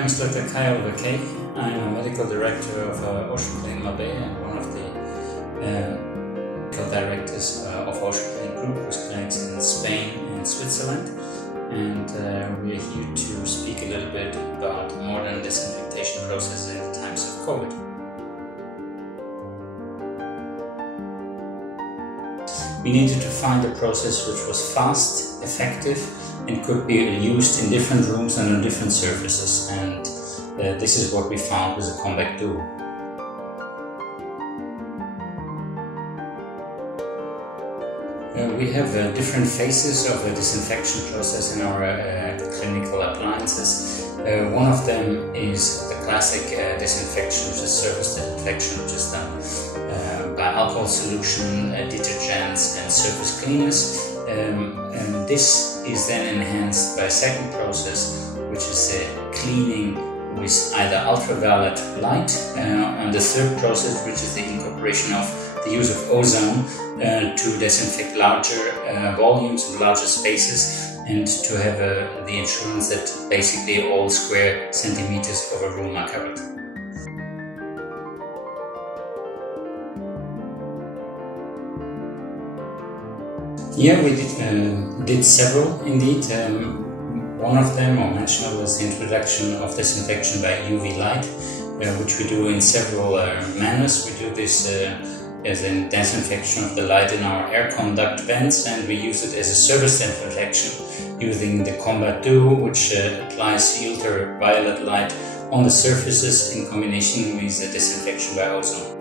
name is Dr. Kaye. I'm a medical director of Ocean Clinica Marbella and one of the medical directors of Ocean Clinica Group, whose clinics in Spain and Switzerland. And we are here to speak a little bit about modern disinfection processes in times of COVID. We needed to find a process which was fast, effective, and could be used in different rooms and on different surfaces. And this is what we found with the COMVAT DUO. We have different phases of a disinfection process in our clinical appliances. One of them is the classic disinfection, which is surface disinfection, which is done by alcohol solution, detergents and surface cleaners. And this is then enhanced by a second process, which is cleaning with either ultraviolet light, and the third process, which is the incorporation of the use of ozone to disinfect larger volumes and larger spaces, and to have the assurance that basically all square centimeters of a room are covered. Yeah, we did several indeed. One of them, or mentioned, was the introduction of disinfection by UV light, which we do in several manners. We do this as a disinfection of the light in our air conduct vents, and we use it as a surface disinfection using the COMVAT DUO, which applies ultraviolet light on the surfaces in combination with the disinfection by ozone.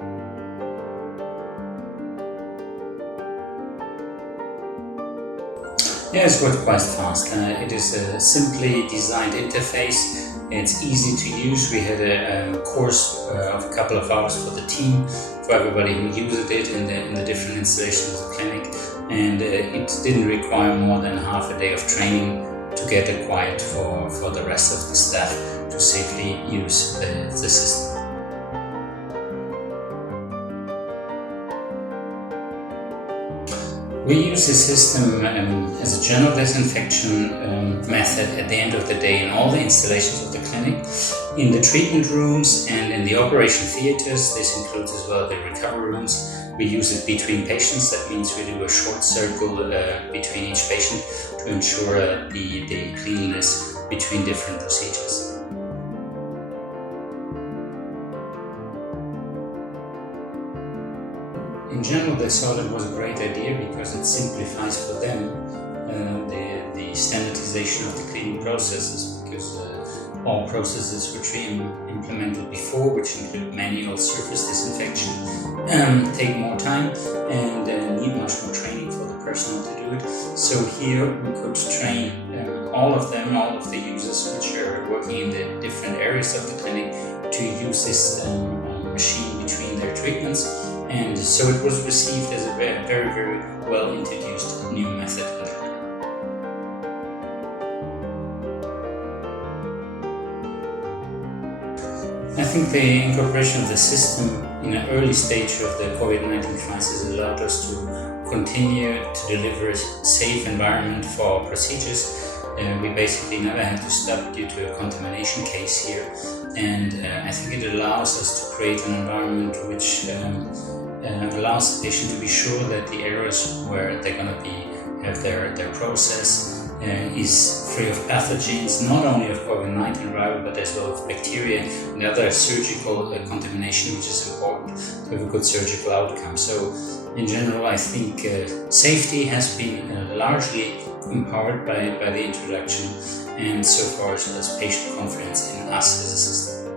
Yeah, it's worked quite fast. It is a simply designed interface. It's easy to use. We had a course of a couple of hours for the team, for everybody who used it in the different installations of the clinic, and it didn't require more than half a day of training to get acquired for the rest of the staff to safely use the system. We use the system as a general disinfection method at the end of the day in all the installations of the clinic, in the treatment rooms and in the operation theaters. This includes as well the recovery rooms. We use it between patients. That means we do a short circle between each patient to ensure the cleanliness between different procedures. In general, they saw that was a great idea because it simplifies for them the standardization of the cleaning processes, because all processes which we implemented before, which include manual surface disinfection, take more time and need much more training for the personnel to do it. So here we could train all of the users which are working in the different areas of the clinic to use this machine between their treatments. And so it was received as a very, very well introduced new method. I think the incorporation of the system in an early stage of the COVID-19 crisis allowed us to continue to deliver a safe environment for our procedures. We basically never had to stop due to a contamination case here, and I think it allows us to create an environment which allows the patient to be sure that the areas where they're going to have their process is free of pathogens, not only of COVID-19 viral, but as well of bacteria and other surgical contamination, which is important to have a good surgical outcome. So in general, I think safety has been largely empowered by the introduction, and so far as patient confidence in us as a system.